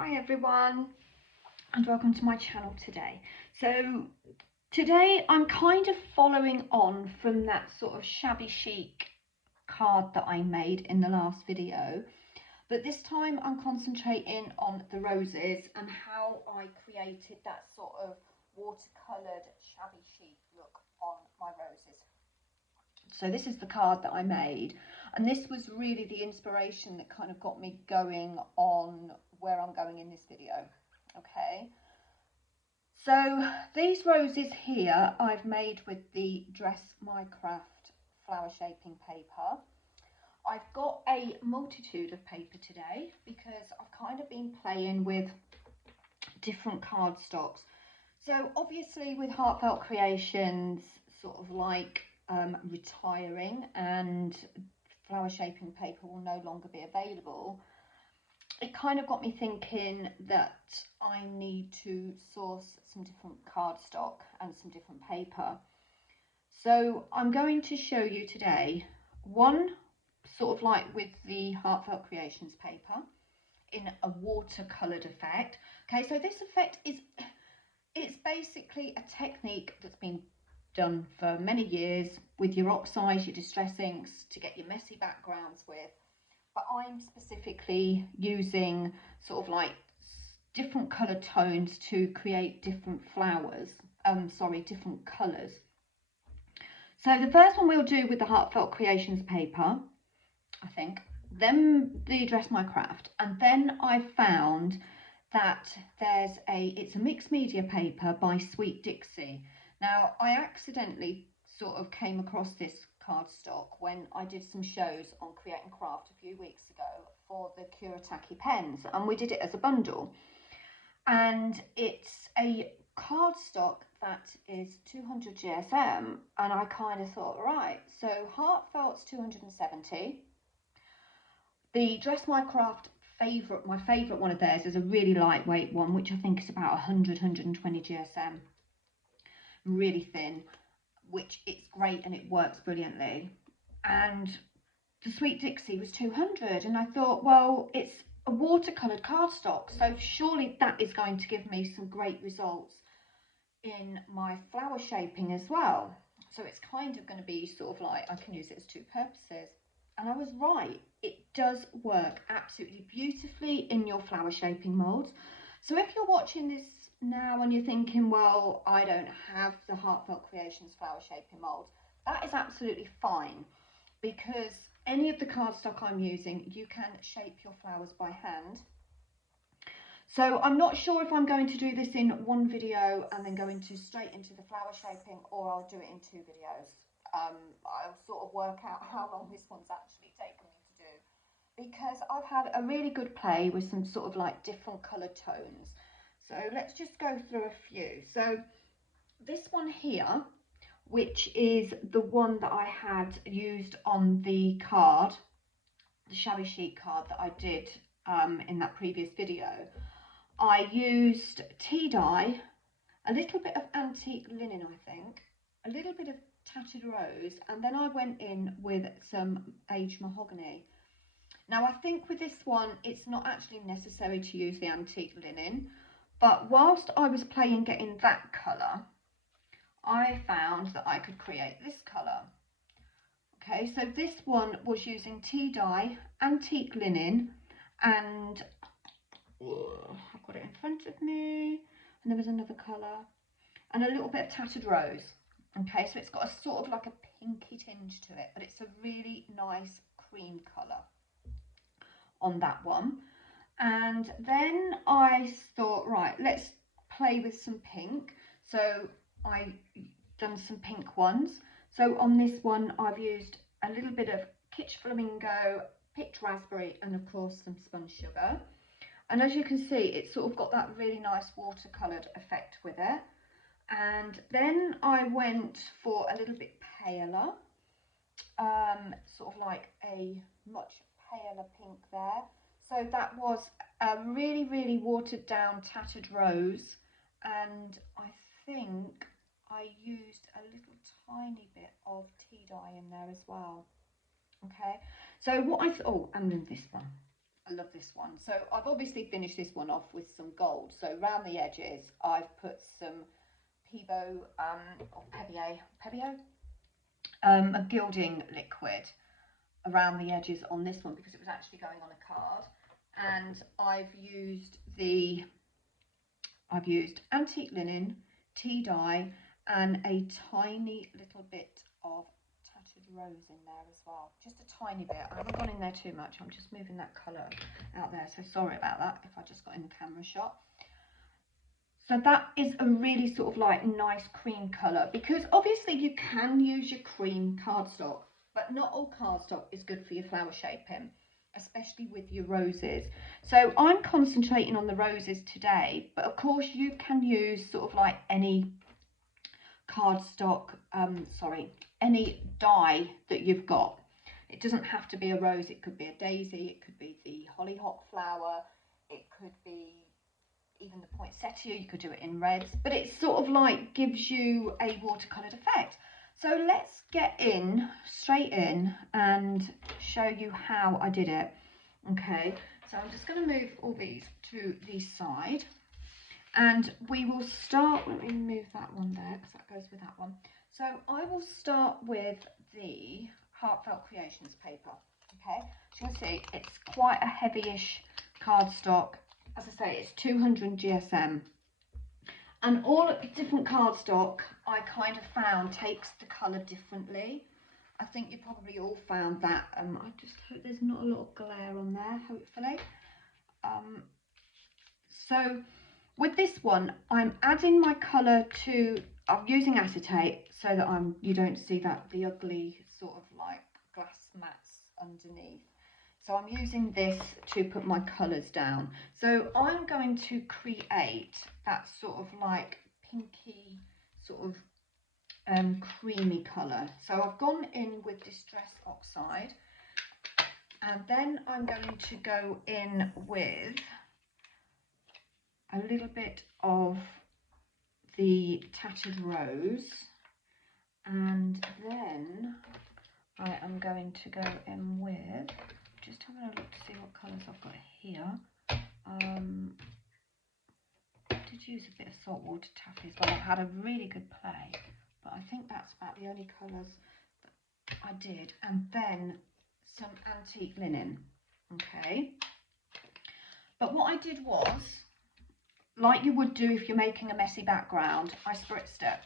Hi everyone and welcome to my channel today. So today I'm kind of following on from that sort of shabby chic card that I made in the last video, but this time I'm concentrating on the roses and how I created that sort of watercoloured shabby chic look on my roses. So this is the card that I made, and this was really the inspiration that kind of got me going on where I'm going in this video. Okay, so these roses here I've made with the Dress My Craft flower shaping paper. I've got a multitude of paper today because I've kind of been playing with different cardstocks. So obviously with Heartfelt Creations sort of like retiring and flower shaping paper will no longer be available, it kind of got me thinking that I need to source some different cardstock and some different paper. So I'm going to show you today one sort of like with the Heartfelt Creations paper in a watercoloured effect. Okay, so this effect it's basically a technique that's been done for many years with your oxides, your distress inks to get your messy backgrounds with, but I'm specifically using sort of like different colour tones to create different flowers, different colours. So the first one we'll do with the Heartfelt Creations paper, I think, then the Dress My Craft, and then I found that it's a mixed media paper by Sweet Dixie. Now I accidentally sort of came across this cardstock when I did some shows on Create and Craft a few weeks ago for the Kuretake pens, and we did it as a bundle, and it's a cardstock that is 200 GSM, and I kind of thought, right, so Heartfelt's 270. The Dress My Craft my favourite one of theirs is a really lightweight one, which I think is about 120 GSM, really thin, which it's great and it works brilliantly. And the Sweet Dixie was 200, and I thought, well, it's a watercoloured cardstock, so surely that is going to give me some great results in my flower shaping as well. So it's kind of going to be sort of like I can use it as two purposes. And I was right, it does work absolutely beautifully in your flower shaping moulds. So if you're watching this now and you're thinking, well, I don't have the Heartfelt Creations flower shaping moulds, that is absolutely fine, because any of the cardstock I'm using, you can shape your flowers by hand. So I'm not sure if I'm going to do this in one video and then go straight into the flower shaping, or I'll do it in two videos. I'll sort of work out how long this one's actually taken me to do, because I've had a really good play with some sort of like different coloured tones. So let's just go through a few. So this one here, which is the one that I had used on the card, the shabby chic card that I did in that previous video, I used tea dye, a little bit of antique linen, I think, a little bit of tattered rose, and then I went in with some aged mahogany. Now I think with this one it's not actually necessary to use the antique linen, but whilst I was playing getting that colour, I found that I could create this colour. Okay, so this one was using tea dye, antique linen, and I've got it in front of me, and there was another colour, and a little bit of tattered rose. Okay, so it's got a sort of like a pinky tinge to it, but it's a really nice cream colour on that one. And then I thought, right, let's play with some pink. So I done some pink ones. So on this one I've used a little bit of Kitsch Flamingo, picked raspberry, and of course some spun sugar. And as you can see, it's sort of got that really nice watercoloured effect with it. And then I went for a little bit paler, sort of like a much paler pink there. So that was a really, really watered down tattered rose, and I think I used a little tiny bit of tea dye in there as well. Okay, so what I thought, oh, and then this one. I love this one. So I've obviously finished this one off with some gold. So around the edges, I've put some a gilding liquid around the edges on this one because it was actually going on a card. And I've used antique linen, tea dye, and a tiny little bit of tattered rose in there as well. Just a tiny bit. I haven't gone in there too much. I'm just moving that colour out there. So sorry about that if I just got in the camera shot. So that is a really sort of like nice cream colour, because obviously you can use your cream cardstock, but not all cardstock is good for your flower shaping, especially with your roses. So I'm concentrating on the roses today, but of course you can use sort of like any cardstock, any die that you've got. It doesn't have to be a rose, it could be a daisy, it could be the hollyhock flower, it could be even the poinsettia, you could do it in reds, but it sort of like gives you a watercoloured effect. So let's get straight in and show you how I did it. Okay, so I'm just going to move all these to the side, and we will start, let me move that one there because that goes with that one. So I will start with the Heartfelt Creations paper. Okay, as you can see, it's quite a heavyish cardstock. As I say, it's 200 GSM, and all different cardstock I kind of found takes the colour differently. I think you probably all found that. I just hope there's not a lot of glare on there, hopefully. So with this one, I'm adding my colour to, I'm using acetate so that you don't see the ugly sort of like glass mats underneath. So I'm using this to put my colours down. So I'm going to create that sort of like pinky sort of creamy colour. So I've gone in with Distress Oxide, and then I'm going to go in with a little bit of the Tattered Rose, and then I am going to go in with, just having a look to see what colours I've got here. I did use a bit of saltwater taffy as well. I've had a really good play, but I think that's about the only colours that I did. And then some antique linen. Okay. But what I did was, like you would do if you're making a messy background, I spritzed it.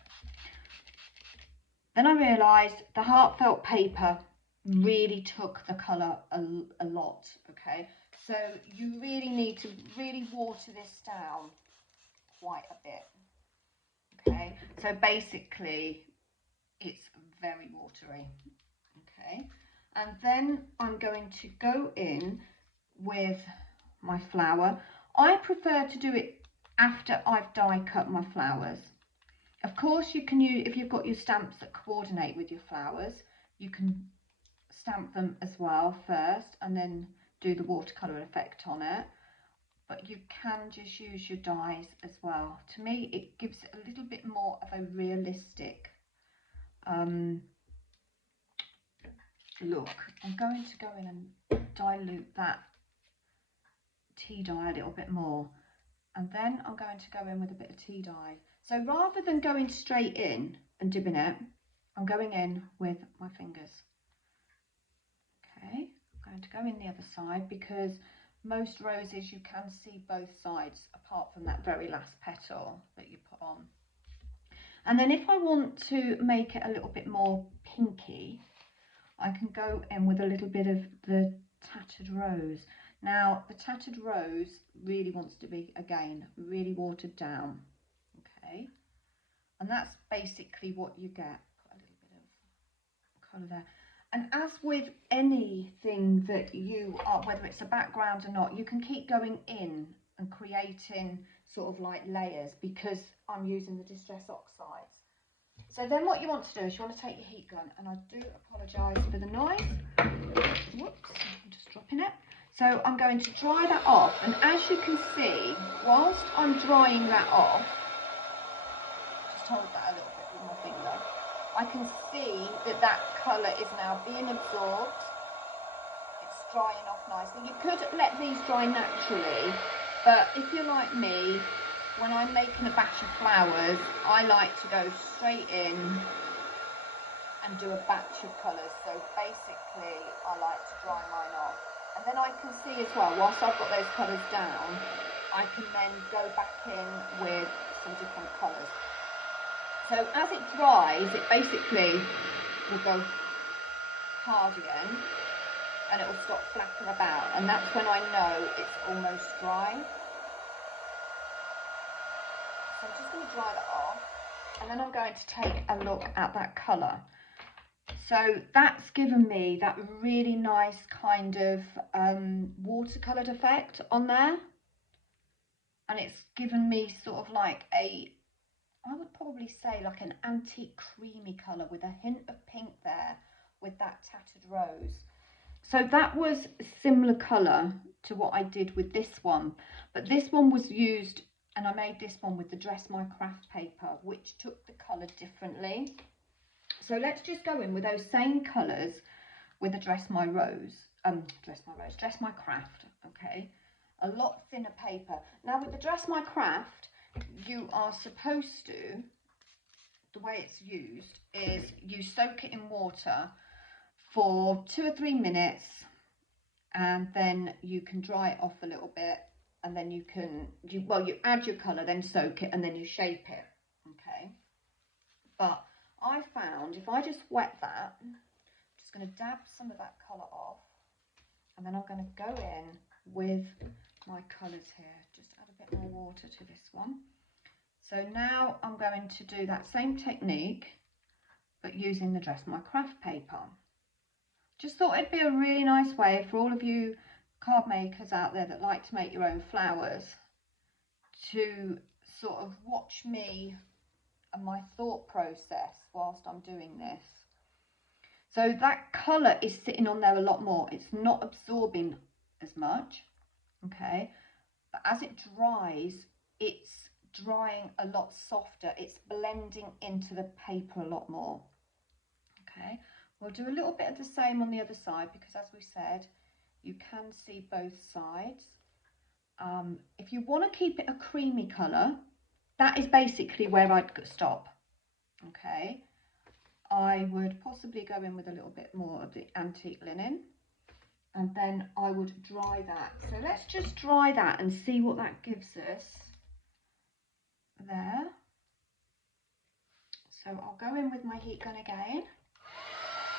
Then I realised the Heartfelt paper really took the colour a lot, okay? So you really need to really water this down quite a bit, okay? So basically, it's very watery, okay? And then I'm going to go in with my flower. I prefer to do it after I've die cut my flowers. Of course, you can use, if you've got your stamps that coordinate with your flowers, you can stamp them as well first and then do the watercolour effect on it. But you can just use your dies as well. To me, it gives it a little bit more of a realistic look. I'm going to go in and dilute that tea dye a little bit more, and then I'm going to go in with a bit of tea dye. So rather than going straight in and dipping it, I'm going in with my fingers. Okay, I'm going to go in the other side because most roses you can see both sides apart from that very last petal that you put on. And then if I want to make it a little bit more pinky, I can go in with a little bit of the Tattered Rose. Now the Tattered Rose really wants to be, again, really watered down. Okay, and that's basically what you get. Put a little bit of colour there. And as with anything that you are, whether it's a background or not, you can keep going in and creating sort of like layers because I'm using the Distress Oxides. So then what you want to do is you want to take your heat gun, and I do apologise for the noise. Whoops, I'm just dropping it. So I'm going to dry that off, and as you can see, whilst I'm drying that off, just hold that a little bit with my finger, I can see that that colour is now being absorbed, it's drying off nicely. You could let these dry naturally, but if you're like me, when I'm making a batch of flowers, I like to go straight in and do a batch of colours. So basically, I like to dry mine off. And then I can see as well, whilst I've got those colours down, I can then go back in with some different colours. So as it dries, it basically will go hard again, and it will stop flapping about, and that's when I know it's almost dry. So I'm just going to dry that off, and then I'm going to take a look at that colour. So that's given me that really nice kind of watercoloured effect on there, and it's given me sort of like a, I would probably say like an antique creamy colour with a hint of pink there with that tattered rose. So that was a similar colour to what I did with this one, but this one was used, and I made this one with the Dress My Craft paper, which took the colour differently. So let's just go in with those same colours with the Dress My Craft, okay? A lot thinner paper. Now with the Dress My Craft, you are supposed to, the way it's used is you soak it in water for 2 or 3 minutes, and then you can dry it off a little bit, and then you can, you add your colour, then soak it, and then you shape it, okay? But I found if I just wet that, I'm just going to dab some of that colour off, and then I'm going to go in with my colours here. Just add a bit more water to this one. So now I'm going to do that same technique, but using the Dress My Craft paper. Just thought it'd be a really nice way for all of you card makers out there that like to make your own flowers to sort of watch me and my thought process whilst I'm doing this. So that colour is sitting on there a lot more. It's not absorbing as much, okay? But as it dries, it's drying a lot softer. It's blending into the paper a lot more, okay? We'll do a little bit of the same on the other side, because as we said, you can see both sides. If you want to keep it a creamy colour, that is basically where I'd stop, okay? I would possibly go in with a little bit more of the antique linen, and then I would dry that. So let's just dry that and see what that gives us there. So I'll go in with my heat gun again.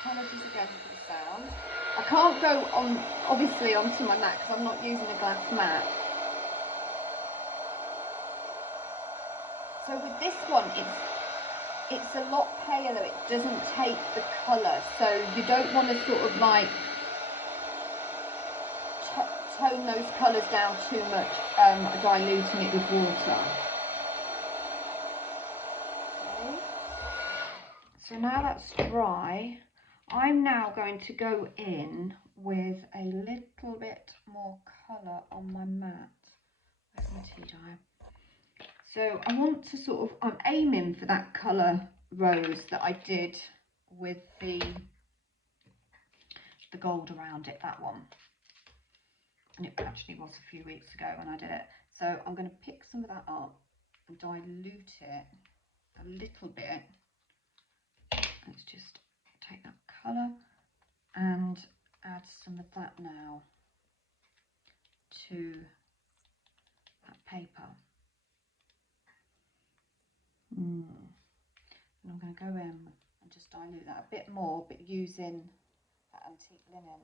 Apologies again for the sound. I can't go on, obviously, onto my mat because I'm not using a glass mat. So with this one, it's a lot paler. It doesn't take the colour, so you don't want to sort of like tone those colours down too much, diluting it with water. Okay. So now that's dry, I'm now going to go in with a little bit more colour on my mat. Where's my tea dye? So I want to sort of, I'm aiming for that colour rose that I did with the gold around it, that one. And it actually was a few weeks ago when I did it. So I'm going to pick some of that up and dilute it a little bit. Let's just take that colour and add some of that now to that paper. And I'm going to go in and just dilute that a bit more, but using that antique linen.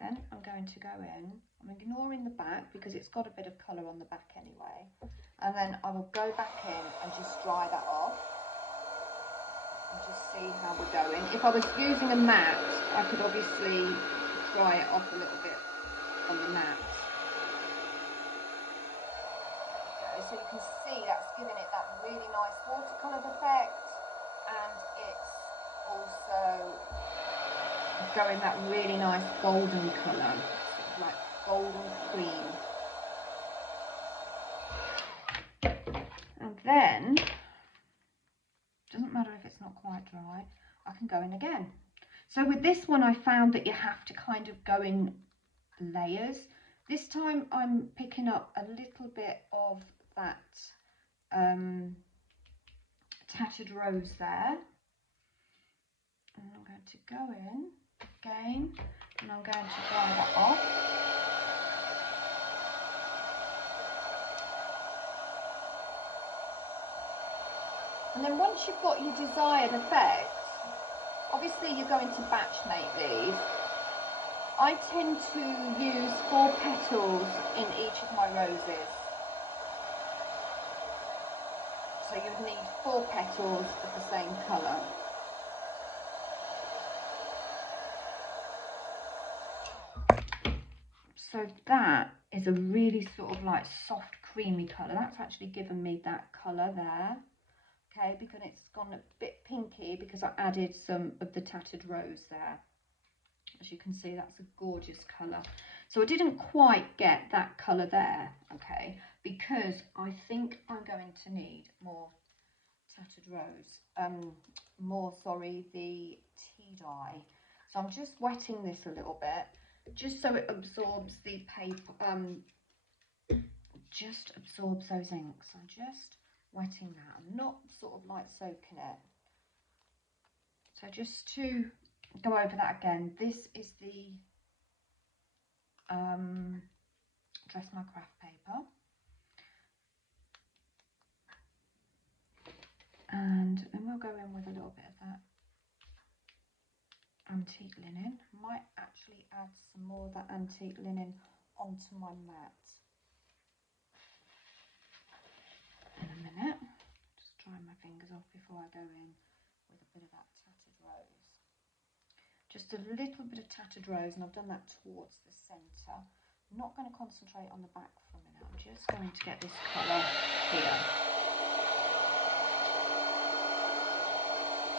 Then I'm going to go in, I'm ignoring the back because it's got a bit of colour on the back anyway, and then I will go back in and just dry that off and just see how we're going. If I was using a mat, I could obviously dry it off a little bit on the mat. So you can see that's giving it that really nice watercolour effect, and it's also going that really nice golden colour, like golden cream. And then, doesn't matter if it's not quite dry, I can go in again. So with this one, I found that you have to kind of go in layers. This time I'm picking up a little bit of that tattered rose there. And I'm going to go in again, and I'm going to dry that off. And then once you've got your desired effect, obviously you're going to batch make these. I tend to use 4 petals in each of my roses. So you would need 4 petals of the same colour. So that is a really sort of like soft creamy colour. That's actually given me that colour there. Okay, because it's gone a bit pinky because I added some of the tattered rose there. As you can see, that's a gorgeous colour. So I didn't quite get that colour there, okay, because I think I'm going to need more tattered rose, the tea dye. So I'm just wetting this a little bit, just so it absorbs the paper, just absorbs those inks. I'm just wetting that. I'm not sort of like soaking it. So just to go over that again, this is the Dress My Craft paper, and then we'll go in with a little bit of that antique linen. Might actually add some more of that antique linen onto my mat in a minute. Just dry my fingers off before I go in with a bit of that tattered rose. Just a little bit of tattered rose, and I've done that towards the centre. I'm not going to concentrate on the back for a minute. I'm just going to get this colour here.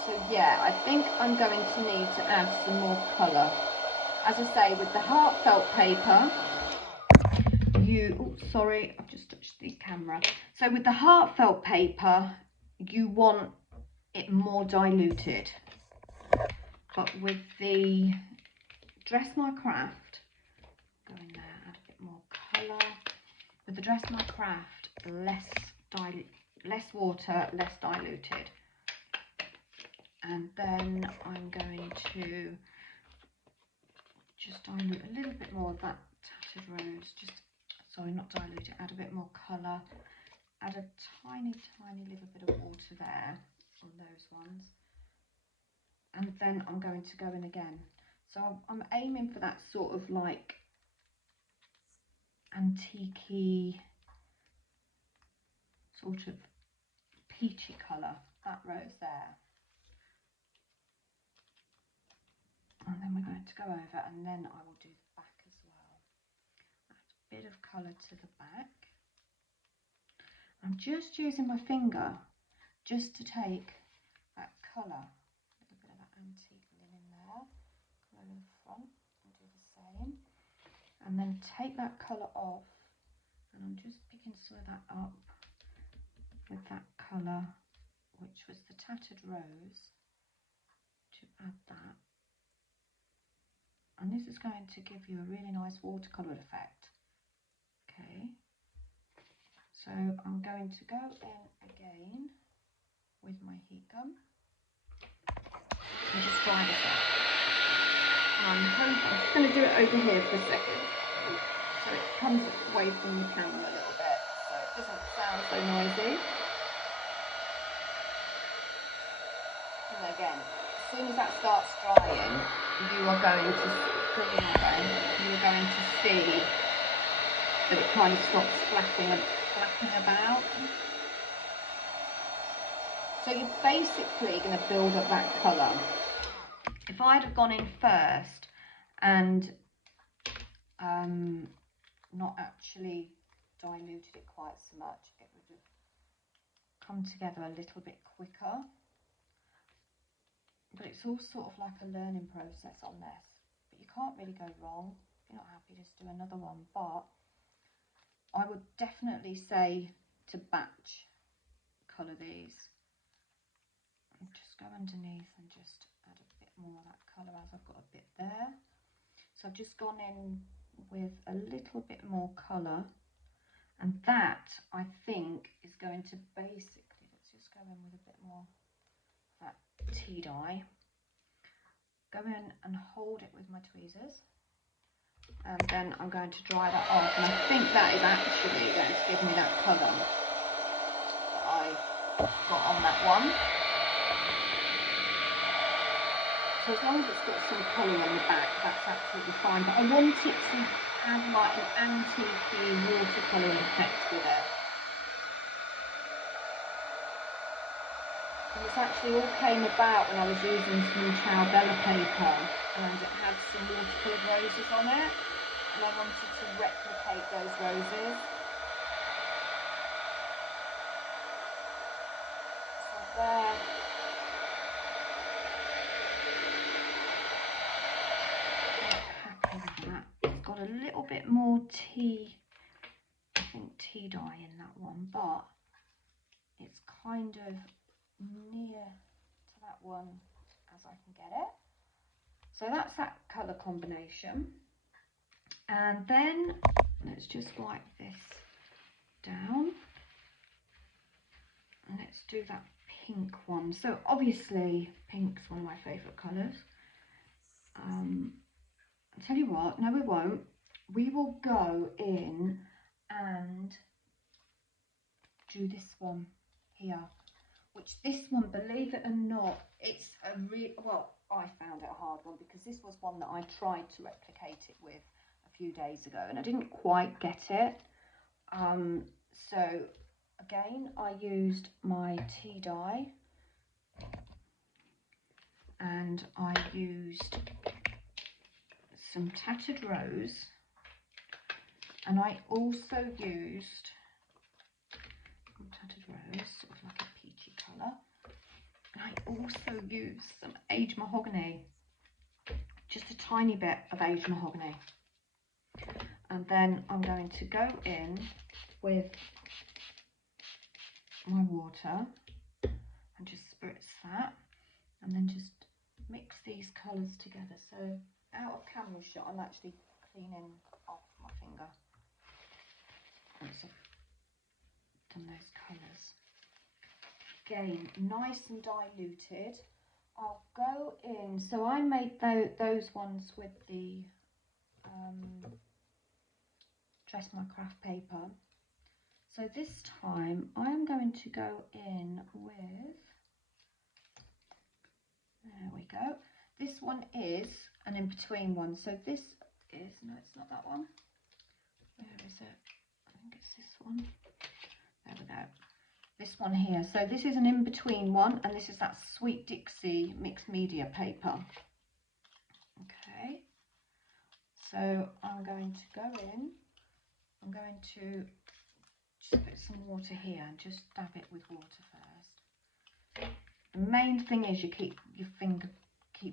So yeah, I think I'm going to need to add some more colour. As I say, with the Heartfelt paper, oh sorry, I've just touched the camera. So with the Heartfelt paper, you want it more diluted. But with the Dress My Craft, go in there, add a bit more colour. With the Dress My Craft, less water, less diluted. And then I'm going to just dilute a little bit more of that tattered rose. Not dilute it, add a bit more colour. Add a tiny little bit of water there on those ones. And then I'm going to go in again. So I'm aiming for that sort of like antique-y, sort of peachy colour, that rose there. And then we're going to go over, and then I will do the back as well. Add a bit of colour to the back. I'm just using my finger just to take that colour, a little bit of that antique linen there, go over the front and do the same. And then take that colour off, and I'm just picking some of that up with that colour, which was the tattered rose, to add that. And this is going to give you a really nice watercolour effect. Okay, so I'm going to go in again with my heat gun and just dry this up. I'm just going to do it over here for a second, so it comes away from the camera a little bit, so it doesn't sound so noisy. And again, as soon as that starts drying, you are going to see that it kind of stops flapping about. So you're basically going to build up that colour. If I'd have gone in first and not actually diluted it quite so much, it would have come together a little bit quicker. But it's all sort of like a learning process on this. But you can't really go wrong. If you're not happy, just do another one. But I would definitely say to batch colour these. And just go underneath and just add a bit more of that colour as I've got a bit there. So I've just gone in with a little bit more colour, and that I think is going to basically, let's just go in with a bit more of that tea dye, go in and hold it with my tweezers, and then I'm going to dry that off, and I think that is actually going to give me that colour that I got on that one. So as long as it's got some colour on the back, that's absolutely fine. But I want it to have like an antique-y watercolour effect with it. And this actually all came about when I was using some Ciao Bella paper, and it had some watercolour roses on it, and I wanted to replicate those roses. So there. It's got a little bit more tea, I think tea dye in that one, but it's kind of near to that one as I can get it. So that's that colour combination. And then let's just wipe this down. And let's do that pink one. So obviously pink's one of my favourite colours. I'll tell you what, no we won't. We will go in and do this one here, which this one, believe it or not, it's a real, well, I found it a hard one because this was one that I tried to replicate it with a few days ago and I didn't quite get it. So again, I used my tea dye and I used some tattered rose, and I also used tattered rose, sort of like a peachy colour, and I also used some aged mahogany, just a tiny bit of aged mahogany. And then I'm going to go in with my water and just spritz that, and then just mix these colours together. So out of camera shot, I'm actually cleaning off my finger once I've done those colours. Again, nice and diluted. I'll go in, so I made those ones with the Dress My Craft paper. So this time I'm going to go in with, there we go. This one is an in-between one. So this is, no, it's not that one. Where is it? I think it's this one. There we go. This one here. So this is an in-between one, and this is that Sweet Dixie mixed media paper. Okay. So I'm going to go in. I'm going to just put some water here and just dab it with water first. The main thing is you keep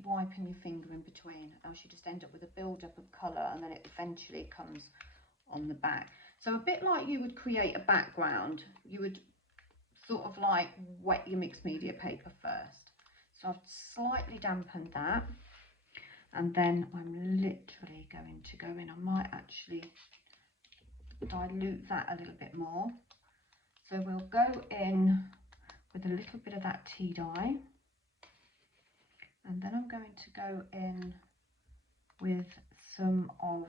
wiping your finger in between, else you just end up with a build-up of colour and then it eventually comes on the back. So a bit like you would create a background, you would sort of like wet your mixed media paper first. So I've slightly dampened that, and then I'm literally going to go in. I might actually dilute that a little bit more. So we'll go in with a little bit of that tea dye, and then I'm going to go in with some of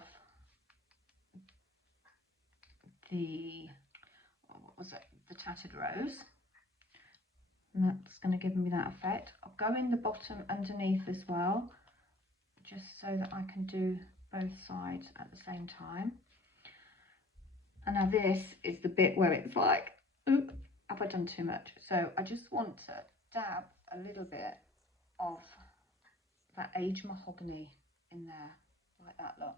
the, what was it, the tattered rose, and that's going to give me that effect. I'll go in the bottom underneath as well, just so that I can do both sides at the same time. And now this is the bit where it's like, oop, have I done too much? So I just want to dab a little bit of that aged mahogany in there, like that, look.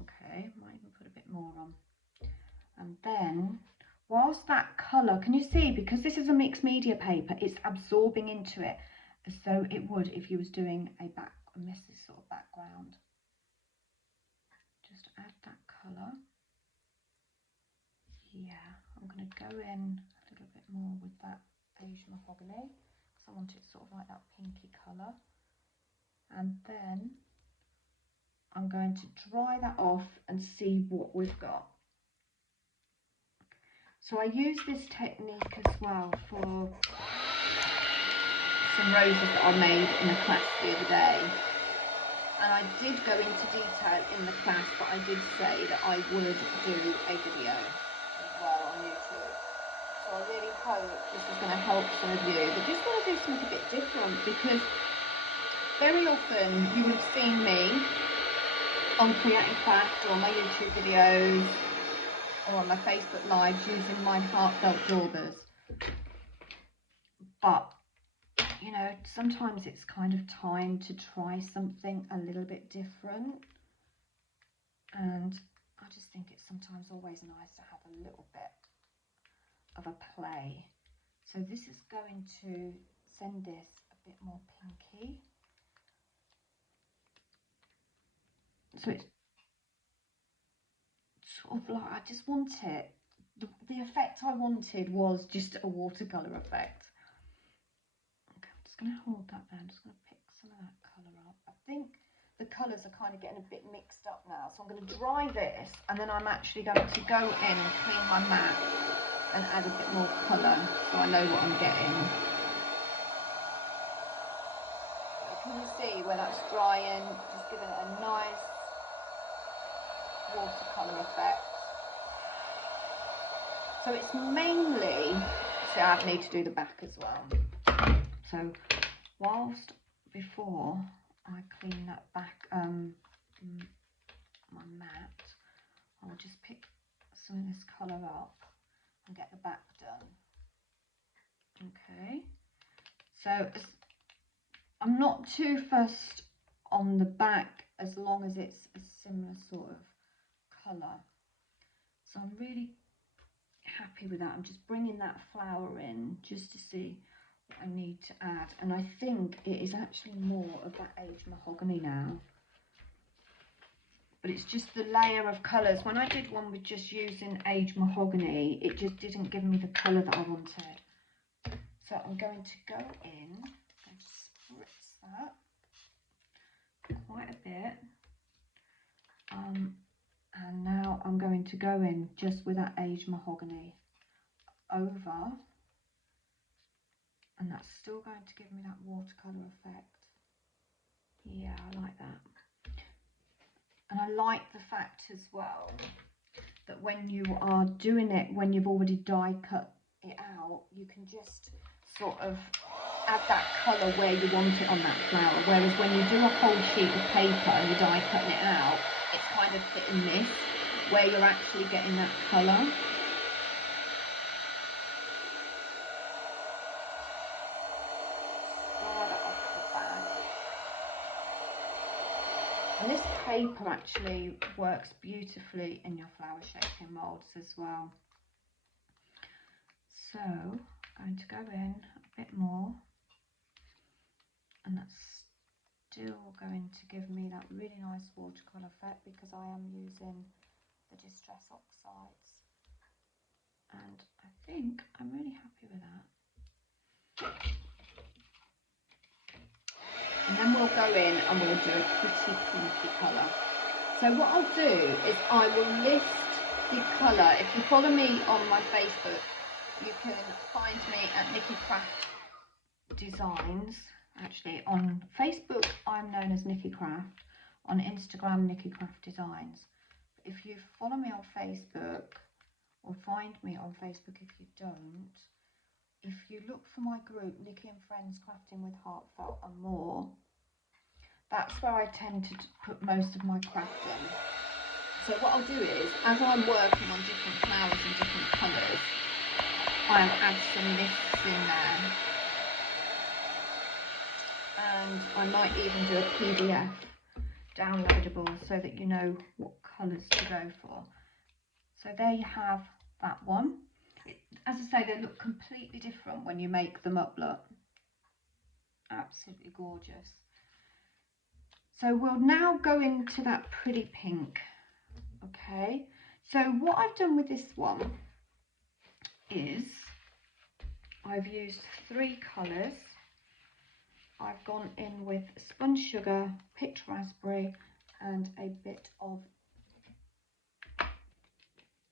Okay, might even put a bit more on. And then, whilst that colour, can you see, because this is a mixed media paper, it's absorbing into it as though it would if you was doing a messy sort of background. Just add that colour. Yeah, I'm going to go in a little bit more with that aged mahogany because I want it sort of like that pinky colour. and then I'm going to dry that off and see what we've got. So I use this technique as well for some roses that I made in a class the other day. And I did go into detail in the class, but I did say that I would do a video as well on YouTube. So I really hope this is going to help some of you that just want to do something a bit different, because very often you would have seen me on Creating Craft or my YouTube videos or on my Facebook lives using my Heartfelt daubers. But, you know, sometimes it's kind of time to try something a little bit different. And I just think it's sometimes always nice to have a little bit of a play. So this is going to send this a bit more pinky. So it's sort of like, I just want it, the effect I wanted was just a watercolour effect. Okay, I'm just going to hold that there. I'm just going to pick some of that colour up. I think the colours are kind of getting a bit mixed up now, so I'm going to dry this, and then I'm actually going to go in and clean my mat and add a bit more colour so I know what I'm getting. Can you see where that's drying, just giving it a nice watercolour effect. So it's mainly, see, I need to do the back as well. So whilst before I clean that back, my mat, I'll just pick some of this colour up and get the back done. Okay, so I'm not too fussed on the back as long as it's a similar sort of colour. So I'm really happy with that. I'm just bringing that flower in just to see what I need to add, and I think it is actually more of that aged mahogany now, but it's just the layer of colours. When I did one with just using aged mahogany, it just didn't give me the colour that I wanted. So I'm going to go in and spritz that quite a bit, and now I'm going to go in just with that aged mahogany over, and that's still going to give me that watercolour effect. Yeah, I like that. And I like the fact as well that when you are doing it, when you've already die cut it out, you can just sort of add that colour where you want it on that flower. Whereas when you do a whole sheet of paper and you're die cutting it out, it's kind of hit and miss where you're actually getting that colour. And this paper actually works beautifully in your flower shaping moulds as well. So I'm going to go in a bit more, and that's still going to give me that really nice watercolour effect because I am using the Distress Oxides, and I think I'm really happy with that. And then we'll go in and we'll do a pretty pinky colour. So what I'll do is I will list the colour. If you follow me on my Facebook, you can find me at Nikki Craft Designs. Actually, on Facebook, I'm known as Nikki Craft. On Instagram, Nikki Craft Designs. If you follow me on Facebook, or find me on Facebook if you don't, if you look for my group, Nikki and Friends Crafting with Heartfelt and More, that's where I tend to put most of my craft in. So what I'll do is, as I'm working on different flowers and different colours, I'll add some lists in there. And I might even do a PDF downloadable so that you know what colours to go for. So there you have that one. As I say, they look completely different when you make them up, look. Absolutely gorgeous. So we'll now go into that pretty pink. Okay, so what I've done with this one is I've used 3 colours. I've gone in with sponge sugar, picked raspberry, and a bit of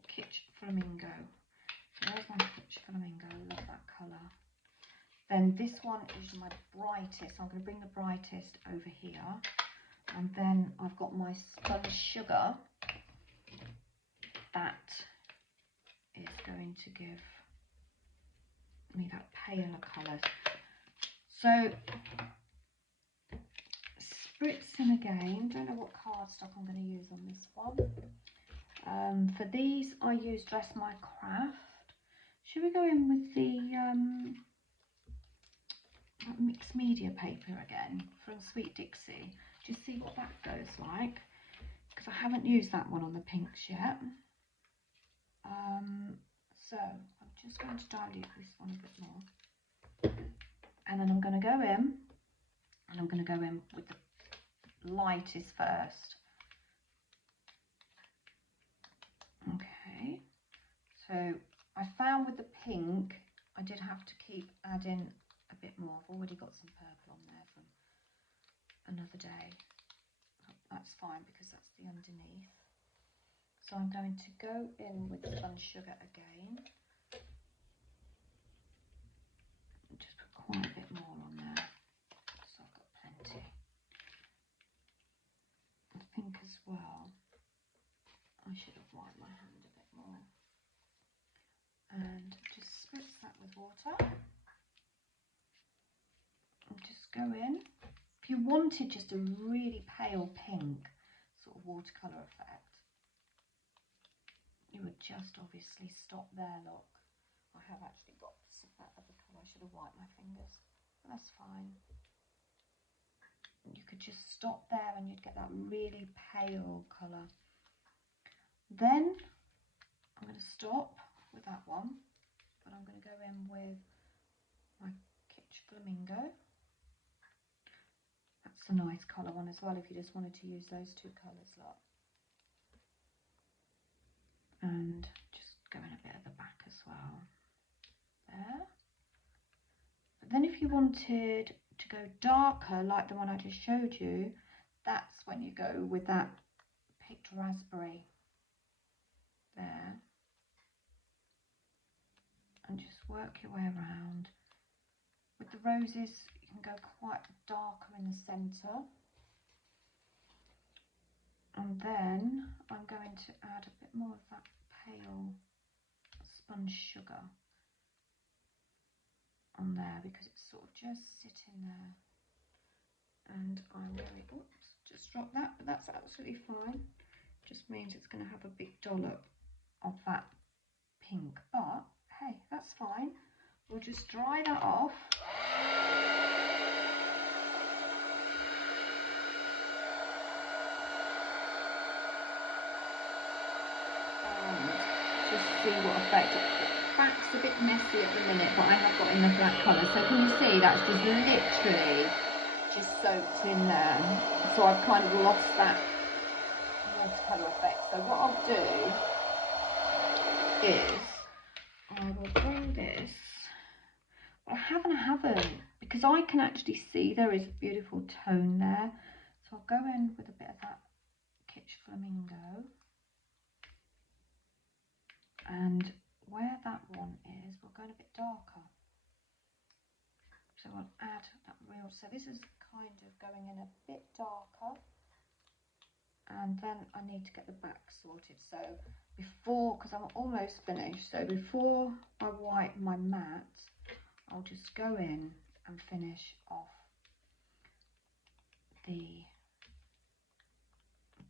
Kitsch Flamingo. There's my Kitsch Flamingo, I love that colour. Then this one is my brightest, so I'm going to bring the brightest over here. And then I've got my sponge sugar. That is going to give me that paler colours. So, spritzing again. Don't know what cardstock I'm going to use on this one. For these, I use Dress My Craft. Should we go in with the mixed media paper again from Sweet Dixie? Just see what that goes like, because I haven't used that one on the pinks yet. So I'm just going to dilute this one a bit more, and then I'm going to go in, and I'm going to go in with the lightest first. Okay, so I found with the pink I did have to keep adding a bit more. I've already got some purple on there from another day. That's fine because that's the underneath. So I'm going to go in with the sponge sugar again. Just put quite a bit more on there, so I've got plenty. I think as well, I should have wiped my hand a bit more. And just spritz that with water. And just go in. If you wanted just a really pale pink sort of watercolour effect, you would just obviously stop there. Look, I have actually got some of that other colour. I should have wiped my fingers, but that's fine. You could just stop there and you'd get that really pale colour. Then I'm going to stop with that one, but I'm going to go in with my Kitsch Flamingo. That's a nice colour one as well if you just wanted to use those two colours, look. And just go in a bit at the back as well. There. But then if you wanted to go darker, like the one I just showed you, that's when you go with that picked raspberry. There. And just work your way around. With the roses, you can go quite darker in the centre. And then I'm going to add a bit more of that pale sponge sugar on there because it's sort of just sitting there. And I'm going, oops, just drop that, but that's absolutely fine. Just means it's going to have a big dollop of that pink, but hey, that's fine. We'll just dry that off. Just see what effect it. The back's a bit messy at the minute, but I have got enough of that colour. So can you see that's just literally just soaked in there. So I've kind of lost that watercolour effect. So what I'll do is I will bring this. I haven't, because I can actually see there is a beautiful tone there. So I'll go in with a bit of that Kitsch Flamingo. And where that one is, we'll go in a bit darker. So I'll add that real, so this is kind of going in a bit darker. And then I need to get the back sorted. So before, because I'm almost finished, so before I wipe my mat, I'll just go in and finish off the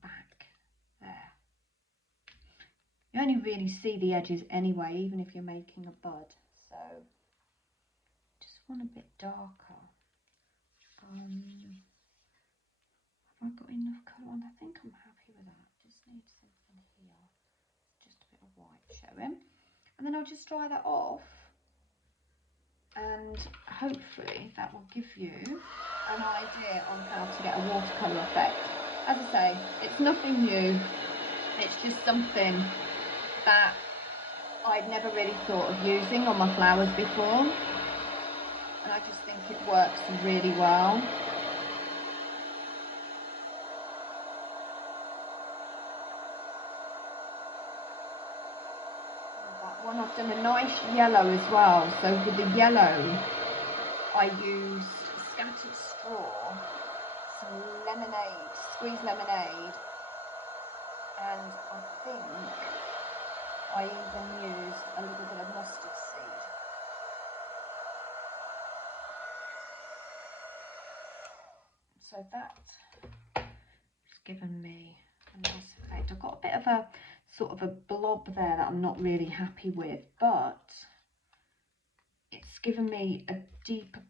back there. You only really see the edges anyway, even if you're making a bud. So just want a bit darker. Have I got enough colour on? I think I'm happy with that. Just need something here. Just a bit of white showing. And then I'll just dry that off. And hopefully that will give you an idea on how to get a watercolour effect. As I say, it's nothing new. It's just something that I'd never really thought of using on my flowers before. and I just think it works really well. That one, I've done a nice yellow as well. So with the yellow, I used scattered straw, some lemonade, squeezed lemonade, and I think I even used a little bit of mustard seed. So that's given me a nice effect. I've got a bit of a sort of a blob there that I'm not really happy with, but it's given me a deeper,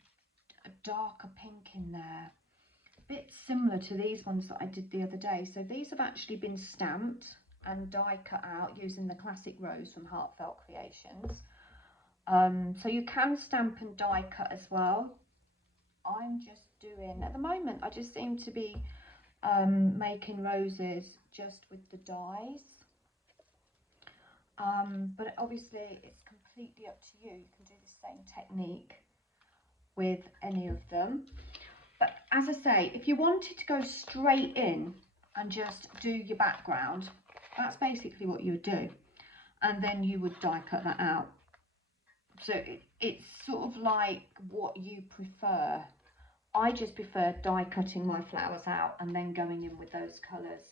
a darker pink in there. A bit similar to these ones that I did the other day. So these have actually been stamped and die cut out using the classic rose from Heartfelt Creations. So you can stamp and die cut as well. I'm just doing, at the moment, I just seem to be making roses just with the dies. But obviously it's completely up to you. You can do the same technique with any of them. But as I say, if you wanted to go straight in and just do your background, that's basically what you would do. And then you would die cut that out. So it's sort of like what you prefer. I just prefer die cutting my flowers out and then going in with those colours.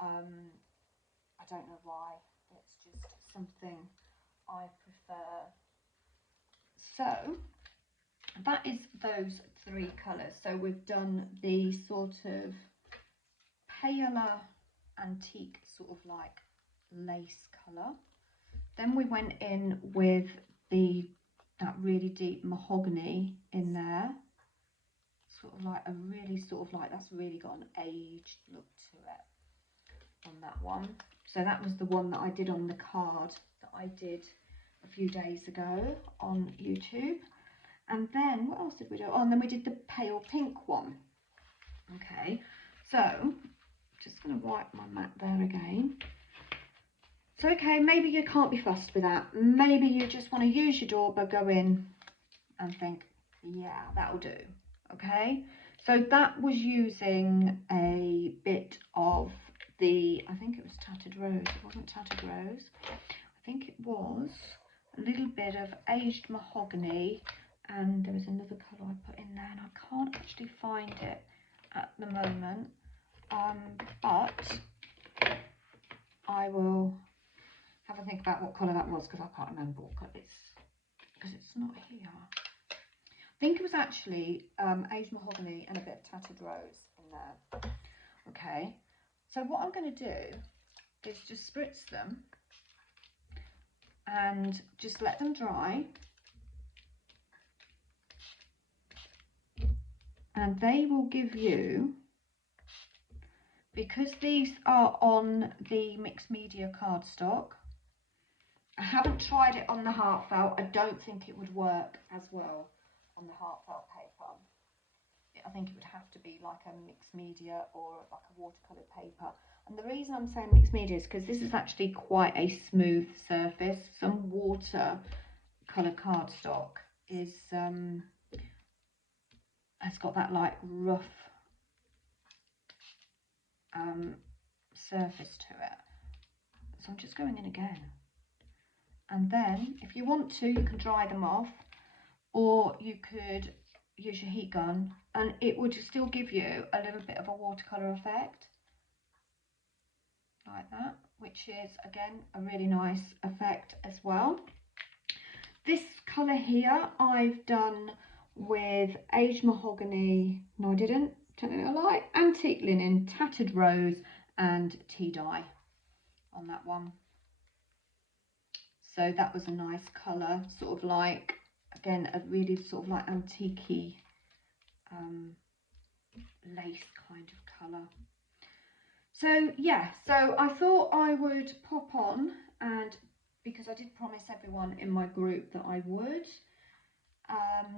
I don't know why, it's just something I prefer. So that is those three colours. So we've done the sort of paler antique sort of like lace colour. Then we went in with that really deep mahogany in there. Sort of like a really sort of like, that's really got an aged look to it on that one. So that was the one that I did on the card that I did a few days ago on YouTube. And then what else did we do? Oh, and then we did the pale pink one. Okay, so just going to wipe my mat there again. So okay, maybe you can't be fussed with that. Maybe you just want to use your dauber, go in and think, yeah, that'll do. Okay, so that was using a bit of the, I think it was Tattered Rose. It wasn't Tattered Rose. I think it was a little bit of aged mahogany, and there was another colour I put in there, and I can't actually find it at the moment. But I will have a think about what colour that was, because I can't remember what colour it's, because it's not here. I think it was actually aged mahogany and a bit of Tattered Rose in there. Okay, so what I'm going to do is just spritz them and just let them dry, and they will give you, because these are on the mixed media cardstock, I haven't tried it on the Heartfelt. I don't think it would work as well on the Heartfelt paper. I think it would have to be like a mixed media or like a watercolour paper. And the reason I'm saying mixed media is because this is actually quite a smooth surface. Some watercolour cardstock is has got that like rough surface to it. So I'm just going in again. And then if you want to, you can dry them off, or you could use your heat gun and it would still give you a little bit of a watercolour effect like that, which is again a really nice effect as well. This colour here I've done with aged mahogany, no I didn't, telling a lie, antique linen, Tattered Rose and tea dye on that one. So that was a nice colour, sort of like, again, a really sort of like antique-y lace kind of colour. So yeah, so I thought I would pop on, and because I did promise everyone in my group that I would,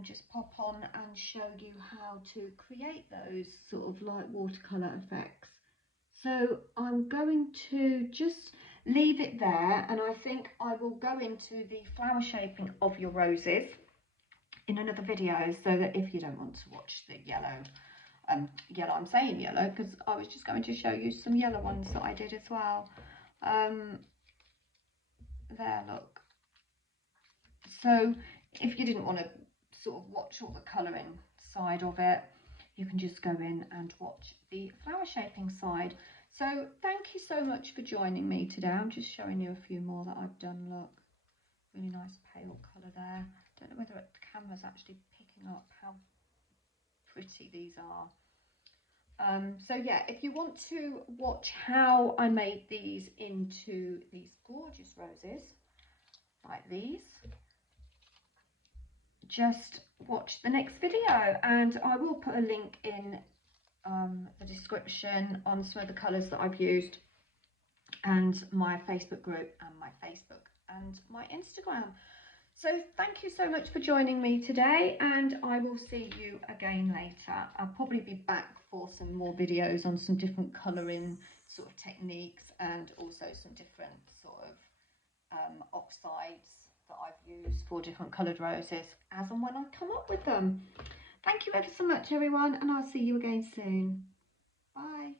just pop on and show you how to create those sort of like watercolour effects. So I'm going to just leave it there, and I think I will go into the flower shaping of your roses in another video, so that if you don't want to watch the yellow, I'm saying yellow because I was just going to show you some yellow ones that I did as well. There, look. So if you didn't want to sort of watch all the colouring side of it, you can just go in and watch the flower shaping side. So thank you so much for joining me today. I'm just showing you a few more that I've done. Look, really nice pale colour there. Don't know whether the camera's actually picking up how pretty these are. So yeah, if you want to watch how I made these into these gorgeous roses like these, just watch the next video, and I will put a link in the description on some of the colours that I've used, and my Facebook group and my Facebook and my Instagram. So thank you so much for joining me today, and I will see you again later. I'll probably be back for some more videos on some different colouring sort of techniques, and also some different sort of oxides that I've used for different coloured roses as and when I come up with them. Thank you ever so much, everyone, and I'll see you again soon. Bye.